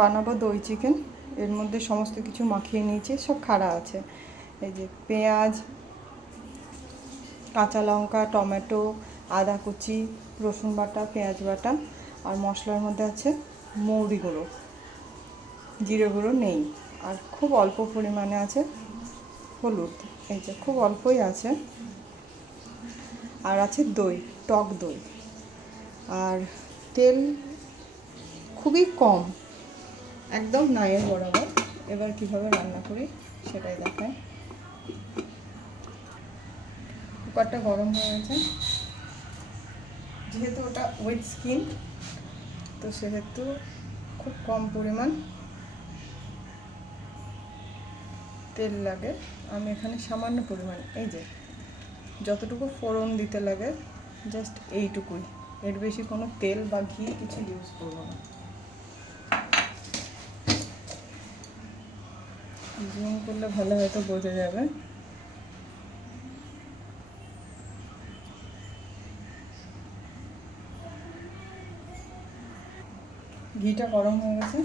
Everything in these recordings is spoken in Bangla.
বানাবো দই চিকেন। এর মধ্যে সমস্ত কিছু মাখিয়ে নিয়েছি, সব খাড়া আছে। এই যে পেঁয়াজ, কাঁচা লঙ্কা, টমেটো, আদা কুচি, রসুন বাটা, পেঁয়াজ বাটা আর মশলার মধ্যে আছে মৌরি গুঁড়ো। জিরে গুঁড়ো নেই আর খুব অল্প পরিমাণে আছে হলুদ। এই যে খুব অল্পই আছে। আর আছে দই, টক দই। আর তেল খুবই কম। একদম নাইয়ের বরাবর। এবার কীভাবে রান্না করি সেটাই দেখায় কুকারটা গরম হয়ে গেছে। যেহেতু ওটা উইথ স্কিন তো সেহেতু খুব কম পরিমাণ তেল লাগে। আমি এখানে সামান্য পরিমাণ, এই যে যতটুকু ফোড়ন দিতে লাগে জাস্ট এইটুকুই। এর বেশি কোনো তেল বা ঘি কিছু ইউজ করব না। জুম করলে ভালো হয়তো বোঝা যাবে। ঘিটা গরম হয়ে গেছে।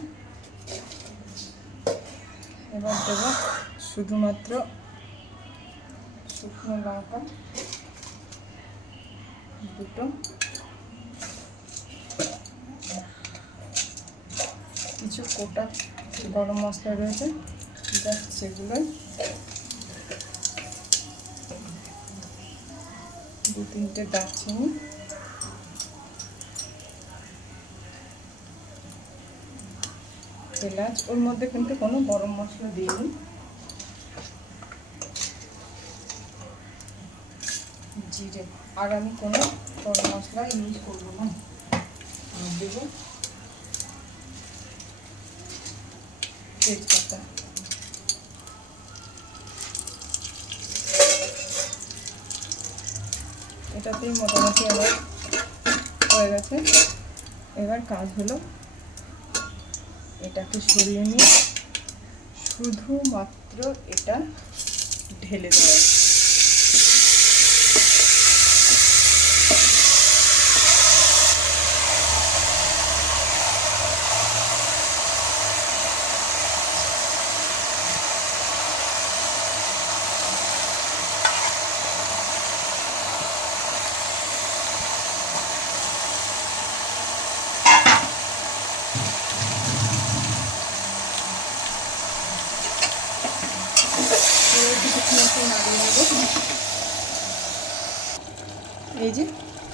এবার দেব শুধুমাত্র শুকনো লঙ্কা দুটো। কিছু কোটা গরম মশলা রয়েছে। সেগুলোই দু তিনটে দারচিনি এলাচ ওর মধ্যে কিন্তু কোনো গরম মশলা দিইনি জিরে আর আমি কোনো গরম মশলা ইউজ করব না দেবো তেজপাতা এটাতেই মোটামুটি আমার হয়ে গেছে। এবার কাজ হলো এটাকে সরিয়ে নিয়ে শুধুমাত্র এটা ঢেলে দেওয়া। এই যে,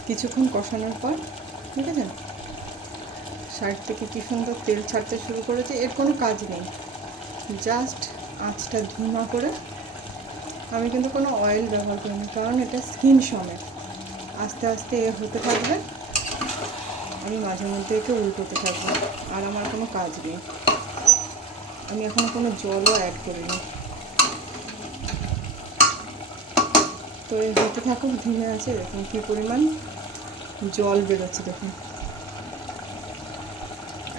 কিছুক্ষণ কষানোর পর ঠিক আছে সাইড থেকে কি সুন্দর তেল ছাড়তে শুরু করেছে, এর কোনো কাজ নেই। জাস্ট আঁচটা ধুমা করে আমি কিন্তু কোনো অয়েল ব্যবহার করিনি, কারণ এটা স্কিন সমেত। আস্তে আস্তে এ হতে থাকবে, আমি মাঝে মধ্যে একে উল্টোতে থাকব, আর আমার কোনো কাজ নেই। আমি এখনও কোনো জলও অ্যাড করিনি। তো এই দিতে থাকুক ধিমে আছে, দেখুন কী পরিমাণ জল বেরোচ্ছে, দেখুন।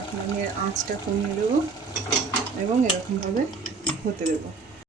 এখন আমি আঁচটা কমিয়ে দেবো এবং এরকমভাবে হতে দেবো।